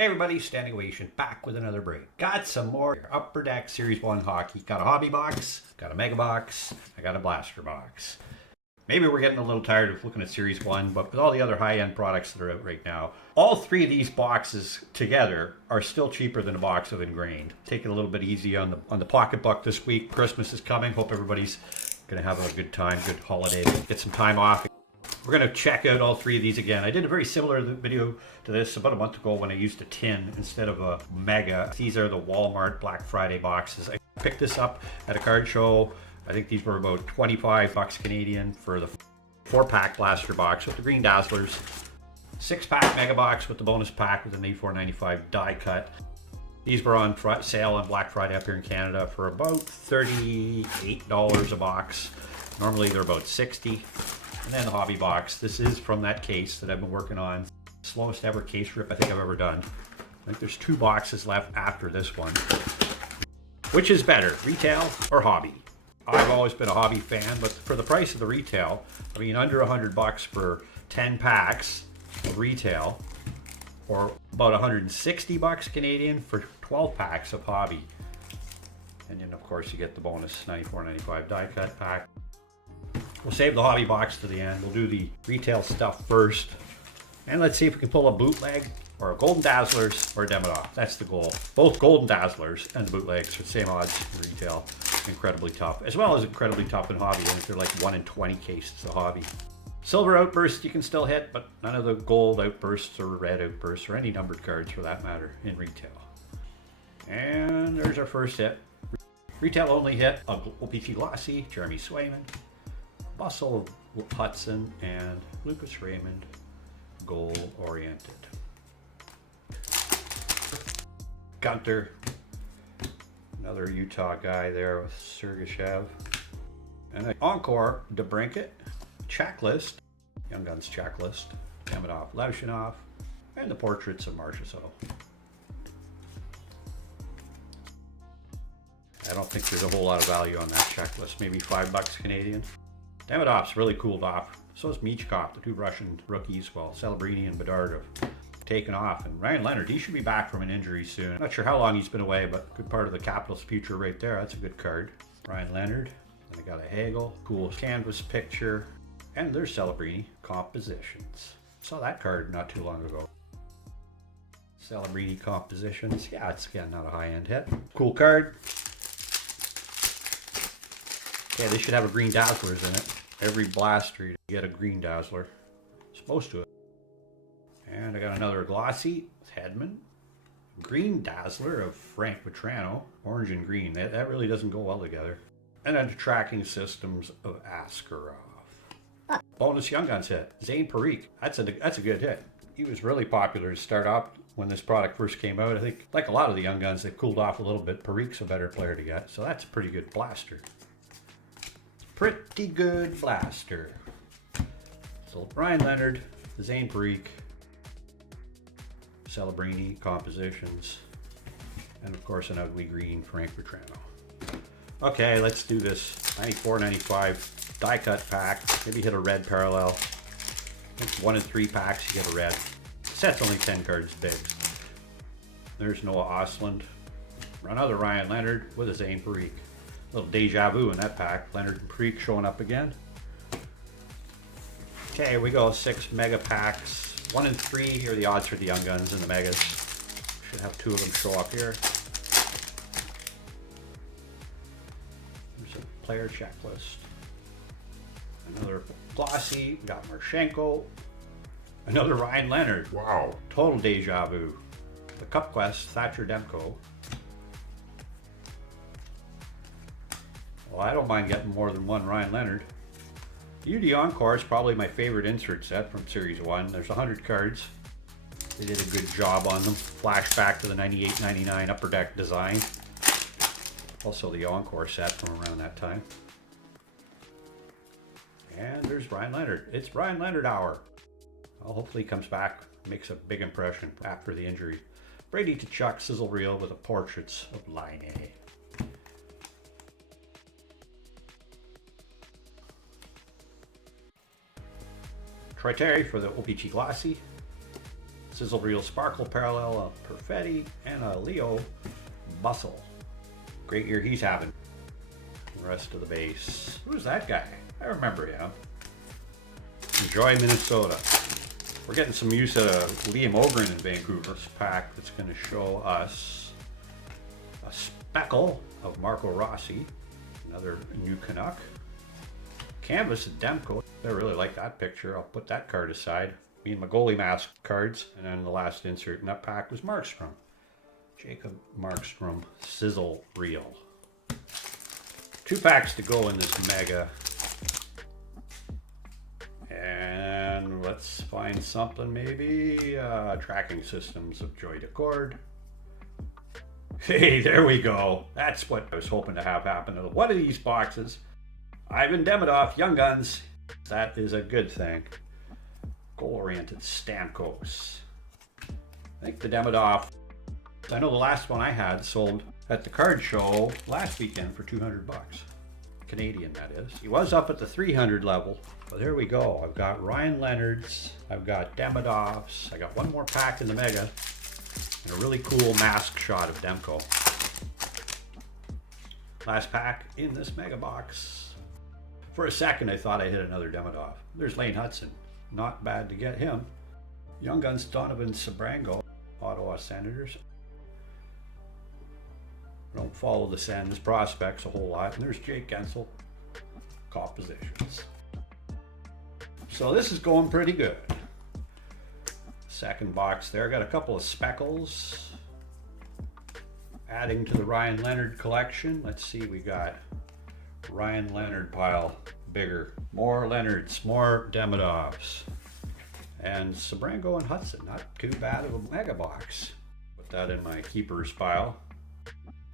Hey everybody, Standing Ovation back with another break. Got some more Upper Deck Series 1 hockey. Got a hobby box, got a mega box, I got a blaster box. Maybe we're getting a little tired of looking at Series 1, but with all the other high-end products that are out right now, all three of these boxes together are still cheaper than a box of Ingrained. Taking a little bit easy on the pocketbook this week. Christmas is coming. Hope everybody's going to have a good time, good holiday, get some time off. We're going to check out all three of these again. I did a very similar video to this about a month ago when I used a tin instead of a mega. These are the Walmart Black Friday boxes. I picked this up at a card show. I think these were about 25 bucks Canadian for the 4-pack blaster box with the green dazzlers. 6-pack mega box with the bonus pack with an A495 die cut. These were on sale on Black Friday up here in Canada for about $38 a box. Normally they're about $60. And then the hobby box. This is from that case that I've been working on. Slowest ever case rip I think I've ever done. I think there's 2 boxes left after this one. Which is better, retail or hobby? I've always been a hobby fan, but for the price of the retail, I mean under 100 bucks for 10 packs of retail, or about 160 bucks Canadian for 12 packs of hobby. And then of course you get the bonus 94.95 die cut pack. We'll save the hobby box to the end. We'll do the retail stuff first. And let's see if we can pull a bootleg or a Golden Dazzlers or a Demidov. That's the goal. Both Golden Dazzlers and the bootlegs are the same odds in retail. Incredibly tough, as well as incredibly tough in hobby. I think they're like 1 in 20 cases of hobby. Silver outbursts you can still hit, but none of the gold outbursts or red outbursts or any numbered cards for that matter in retail. And there's our first hit. Retail only hit a OPC Glossy, Jeremy Swayman, Bustle Hudson, and Lucas Raymond, goal oriented. Gunter, another Utah guy there with Sergachev, and an Encore DeBrincat, Checklist, Young Guns Checklist, Demidov Levshinov, and the portraits of Marchessault. I don't think there's a whole lot of value on that checklist, maybe 5 bucks Canadian. Demidov's really cooled off. So is Michkov, the 2 Russian rookies, while Celebrini and Bedard have taken off. And Ryan Leonard, he should be back from an injury soon. Not sure how long he's been away, but good part of the Capitals' future right there. That's a good card. Ryan Leonard. Then I got a Hagel, cool canvas picture. And there's Celebrini, compositions. Saw that card not too long ago. Celebrini compositions. Yeah, it's again not a high-end hit. Cool card. Okay, they should have a green Dazzlers in it. Every blaster you get a green Dazzler. Supposed to. And I got another Glossy with Hedman. Green Dazzler of Frank Vetrano. Orange and green. That really doesn't go well together. And then the tracking systems of Askarov. Bonus Young Guns hit. Zane Parikh. That's a good hit. He was really popular to start off when this product first came out. I think, like a lot of the Young Guns, they've cooled off a little bit. Parikh's a better player to get. So that's a pretty good blaster. Pretty good blaster. So Ryan Leonard, Zane Parikh, Celebrini compositions, and of course an ugly green Frank Vetrano. Okay, let's do this 94.95 die cut pack. Maybe hit a red parallel. I think 1 in 3 packs you get a red. Set's only 10 cards big. There's Noah Ostlund. Another Ryan Leonard with a Zane Parikh. Little deja vu in that pack. Leonard and Parikh showing up again. Okay, here we go. 6 mega packs. 1 in 3. Here are the odds for the Young Guns and the megas. Should have 2 of them show up here. There's a player checklist. Another Glossy. We got Marchenko. Another Ryan Leonard. Wow. Total deja vu. The Cup Quest, Thatcher Demko. Well, I don't mind getting more than 1 Ryan Leonard. UD Encore is probably my favorite insert set from Series 1. There's 100 cards. They did a good job on them. Flashback to the 98-99 Upper Deck design. Also the Encore set from around that time. And there's Ryan Leonard. It's Ryan Leonard hour. Well, hopefully he comes back, makes a big impression after the injury. Brady to Chuck sizzle reel with the portraits of Line A. Troy Terry for the OPC Glossy. Sizzle Reel Sparkle Parallel, a Perfetti, and a Leo Bustle. Great year he's having. The rest of the base. Who's that guy? I remember him. Enjoy Minnesota. We're getting some use of Liam Ogren in Vancouver. This pack that's going to show us a speckle of Marco Rossi, another new Canuck. Canvas of Demko. I really like that picture. I'll put that card aside. Me and my goalie mask cards. And then the last insert in that pack was Markstrom. Jacob Markstrom Sizzle Reel. 2 packs to go in this mega. And let's find something maybe. Tracking systems of Joy Decord. Hey, there we go. That's what I was hoping to have happen in one of these boxes. Ivan Demidov, Young Guns. That is a good thing. Goal-oriented Stamkos. I think the Demidov, I know the last one I had sold at the card show last weekend for 200 bucks. Canadian, that is. He was up at the 300 level. But there we go. I've got Ryan Leonard's, I've got Demidov's, I got one more pack in the mega, and a really cool mask shot of Demko. Last pack in this mega box. For a second I thought I hit another Demidov. There's Lane Hudson. Not bad to get him. Young Guns Donovan Sabrango, Ottawa Senators. Don't follow the Sens prospects a whole lot. And there's Jake Gensel, compositions. So this is going pretty good. Second box there, got a couple of speckles. Adding to the Ryan Leonard collection. Let's see, we got Ryan Leonard pile bigger. More Leonards, more Demidovs. And Sabrango and Hudson, not too bad of a mega box. Put that in my keepers pile.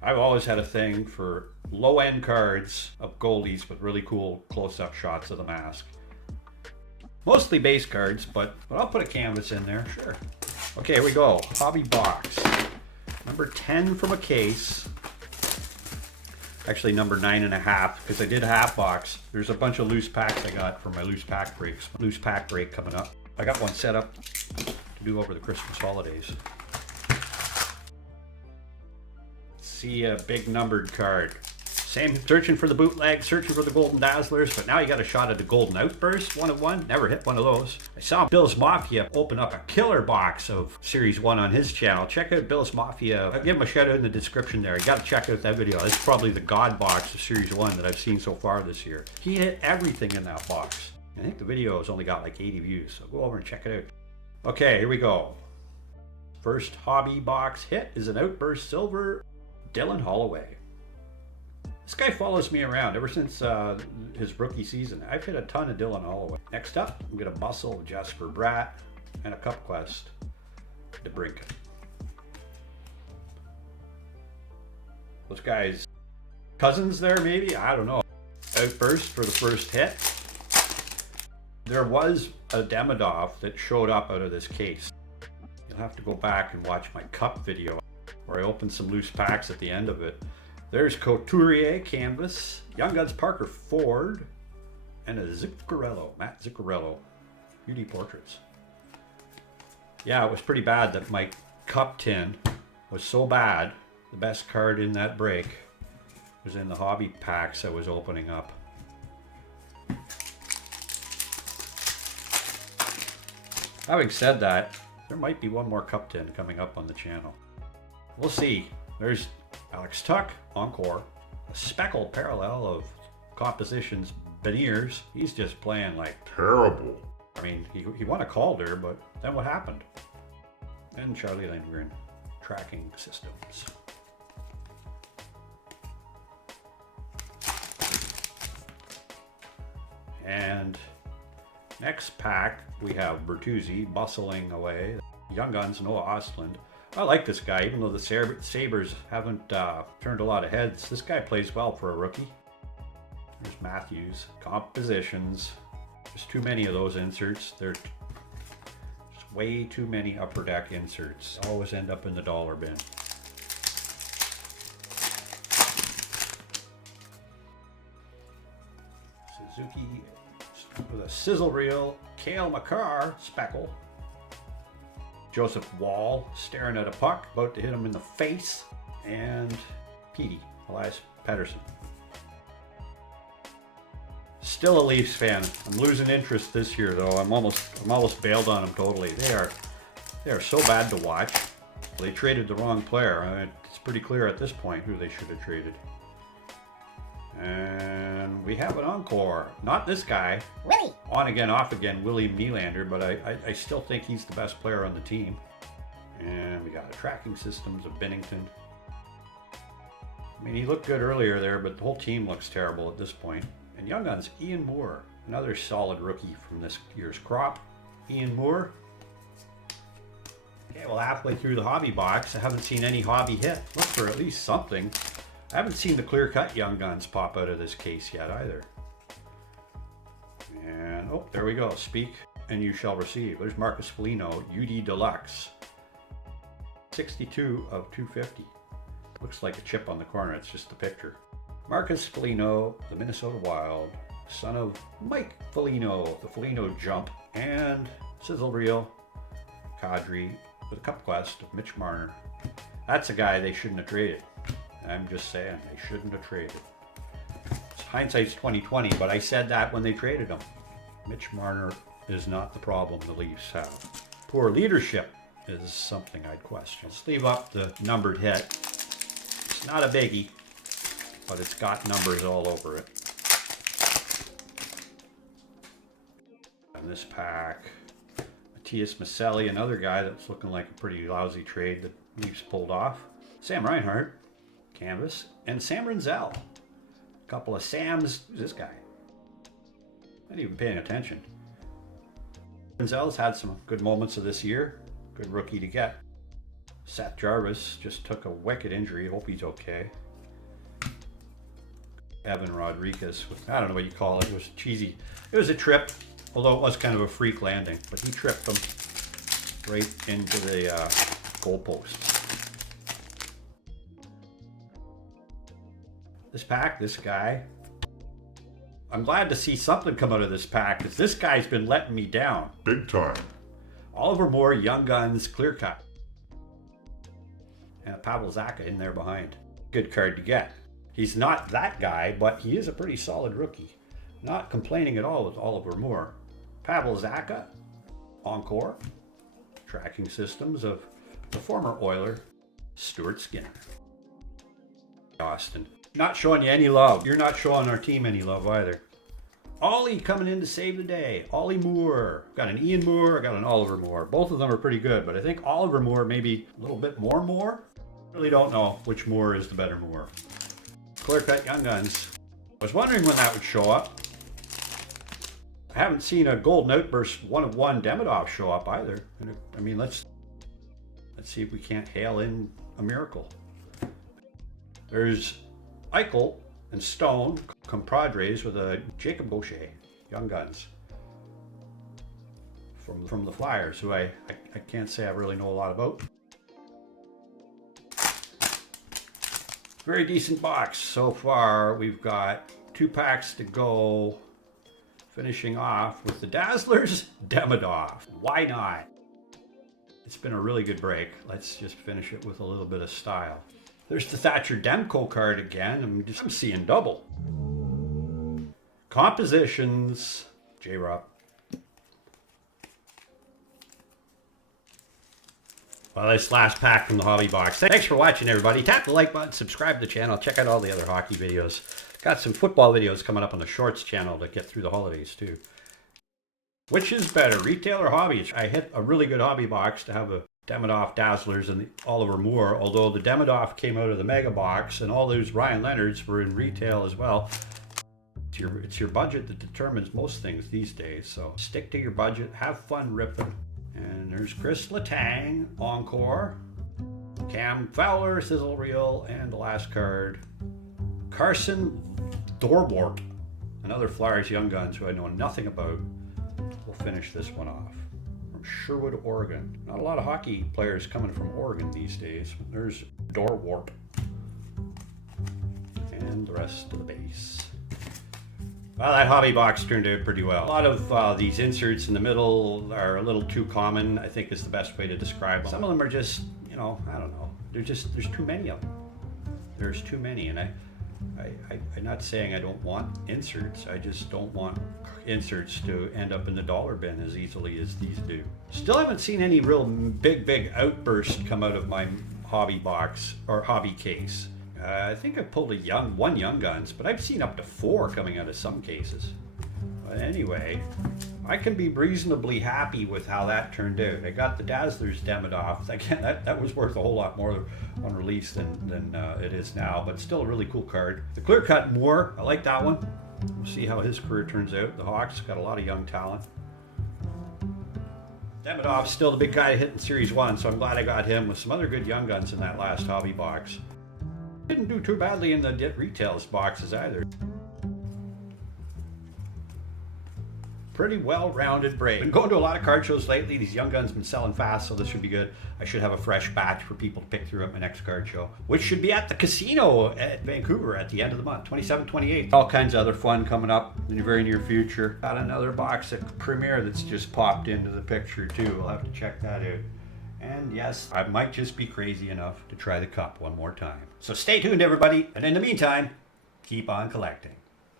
I've always had a thing for low-end cards of goalies with really cool close-up shots of the mask. Mostly base cards, but I'll put a canvas in there, sure. Okay, here we go. Hobby box. Number 10 from a case. Actually, number 9.5, because I did a half box. There's a bunch of loose packs I got for my loose pack breaks. Loose pack break coming up. I got one set up to do over the Christmas holidays. See a big numbered card. Same, searching for the bootleg, searching for the golden dazzlers, but now you got a shot at the golden outburst, 1 of 1. Never hit one of those. I saw Bill's Mafia open up a killer box of Series 1 on his channel. Check out Bill's Mafia. I'll give him a shout out in the description there. You got to check out that video. That's probably the god box of Series 1 that I've seen so far this year. He hit everything in that box. I think the video has only got like 80 views, so go over and check it out. Okay, here we go. First hobby box hit is an Outburst Silver Dylan Holloway. This guy follows me around ever since his rookie season. I've hit a ton of Dylan Holloway. Next up, I'm going to Bustle Jesper Bratt and a Cup Quest DeBrincat. Those guys, cousins there maybe? I don't know. Outburst for the first hit. There was a Demidov that showed up out of this case. You'll have to go back and watch my Cup video where I opened some loose packs at the end of it. There's Couturier canvas, Young Guns Parker Ford, and a Zuccarello, Matt Zuccarello, beauty portraits. Yeah, it was pretty bad that my Cup tin was so bad. The best card in that break was in the hobby packs I was opening up. Having said that, there might be one more Cup tin coming up on the channel. We'll see. There's Alex Tuck, Encore, a speckled parallel of compositions, Beniers. He's just playing like terrible. I mean, he won a Calder, but then what happened? And Charlie Lindgren, tracking systems. And next pack, we have Bertuzzi bustling away. Young Guns, Noah Ostlund. I like this guy, even though the Sabres haven't turned a lot of heads. This guy plays well for a rookie. There's Matthews. Compositions. There's too many of those inserts. There's way too many Upper Deck inserts. They always end up in the dollar bin. Suzuki with a sizzle reel. Cale Makar, speckle. Joseph Wall staring at a puck, about to hit him in the face. And Petey, Elias Pettersson. Still a Leafs fan. I'm losing interest this year though. I'm almost bailed on them totally. They are so bad to watch. They traded the wrong player. I mean, it's pretty clear at this point who they should have traded. And we have an encore. Not this guy. Willie. On again, off again, William Nylander, but I still think he's the best player on the team. And we got a tracking systems of Bennington. I mean, he looked good earlier there, but the whole team looks terrible at this point. And Young Guns, Ian Moore, another solid rookie from this year's crop. Ian Moore. Okay, well, halfway through the hobby box, I haven't seen any hobby hit. Look for at least something. I haven't seen the clear-cut Young Guns pop out of this case yet either. And, oh, there we go. Speak and you shall receive. There's Marcus Foligno, UD Deluxe. 62 of 250. Looks like a chip on the corner. It's just the picture. Marcus Foligno, the Minnesota Wild, son of Mike Foligno, the Foligno Jump, and Sizzle Reel, Kadri, with a cup quest of Mitch Marner. That's a guy they shouldn't have traded. I'm just saying, they shouldn't have traded. Hindsight's 2020, but I said that when they traded him. Mitch Marner is not the problem the Leafs have. Poor leadership is something I'd question. Let's leave up the numbered hit. It's not a biggie, but it's got numbers all over it. And this pack, Matthias Maselli, another guy that's looking like a pretty lousy trade that Leafs pulled off. Sam Reinhart, canvas, and Sam Rinzel. A couple of Sams. Who's this guy? Not even paying attention. Rinzel's had some good moments of this year. Good rookie to get. Seth Jarvis just took a wicked injury. Hope he's okay. Evan Rodriguez, I don't know what you call it. It was cheesy. It was a trip, although it was kind of a freak landing. But he tripped him right into the goalpost. This pack, this guy. I'm glad to see something come out of this pack because this guy's been letting me down. Big time. Oliver Moore, Young Guns, clear cut. And Pavel Zacha in there behind. Good card to get. He's not that guy, but he is a pretty solid rookie. Not complaining at all with Oliver Moore. Pavel Zacha, encore. Tracking systems of the former Oiler, Stuart Skinner. Austin. Not showing you any love. You're not showing our team any love either. Ollie coming in to save the day. Ollie Moore. Got an Ian Moore, I got an Oliver Moore. Both of them are pretty good, but I think Oliver Moore maybe a little bit more. Really don't know which Moore is the better Moore. Clear cut Young Guns. I was wondering when that would show up. I haven't seen a Golden Outburst 1/1 Demidov show up either. I mean, let's see if we can't hail in a miracle. There's Eichel and Stone, compadres with a Jacob Gaucher, Young Guns. From the Flyers, who I can't say I really know a lot about. Very decent box so far. We've got 2 packs to go. Finishing off with the Dazzlers, Demidov. Why not? It's been a really good break. Let's just finish it with a little bit of style. There's the Thatcher Demko card again. I'm seeing double. Compositions, J-Rob. Well, this last pack from the hobby box. Thanks for watching, everybody. Tap the like button, subscribe to the channel, check out all the other hockey videos. Got some football videos coming up on the Shorts channel to get through the holidays too. Which is better, retail or hobby? I hit a really good hobby box to have a Demidov Dazzlers and the Oliver Moore, although the Demidov came out of the mega box and all those Ryan Leonards were in retail as well. It's your budget that determines most things these days, so stick to your budget, have fun ripping. And there's Chris Letang, encore, Cam Fowler, Sizzle Reel, and the last card, Carson Dorwart, another Flyers Young Guns who I know nothing about. We'll finish this one off. From Sherwood, Oregon. Not a lot of hockey players coming from Oregon these days. There's Dorwart. And the rest of the base. Well, that hobby box turned out pretty well. A lot of these inserts in the middle are a little too common, I think is the best way to describe them. Some of them are just, you know, I don't know. There's too many of them. There's too many, and I'm not saying I don't want inserts. I just don't want inserts to end up in the dollar bin as easily as these do. Still haven't seen any real big outburst come out of my hobby box or hobby case. I think I pulled one Young Guns, but I've seen up to 4 coming out of some cases. But anyway, I can be reasonably happy with how that turned out. I got the Dazzlers demoed off. Again, that was worth a whole lot more on release than it is now, but still a really cool card. The Clear Cut Moore, I like that one. We'll see how his career turns out. The Hawks got a lot of young talent. Demidov's still the big guy hitting Series 1, so I'm glad I got him with some other good Young Guns in that last hobby box. Didn't do too badly in the retails boxes either. Pretty well-rounded break. Been going to a lot of card shows lately. These Young Guns been selling fast, so this should be good. I should have a fresh batch for people to pick through at my next card show, which should be at the casino at Vancouver at the end of the month, 27th, 28th. All kinds of other fun coming up in the very near future. Got another box at Premiere that's just popped into the picture too. I'll have to check that out. And yes, I might just be crazy enough to try the cup one more time. So stay tuned, everybody. And in the meantime, keep on collecting.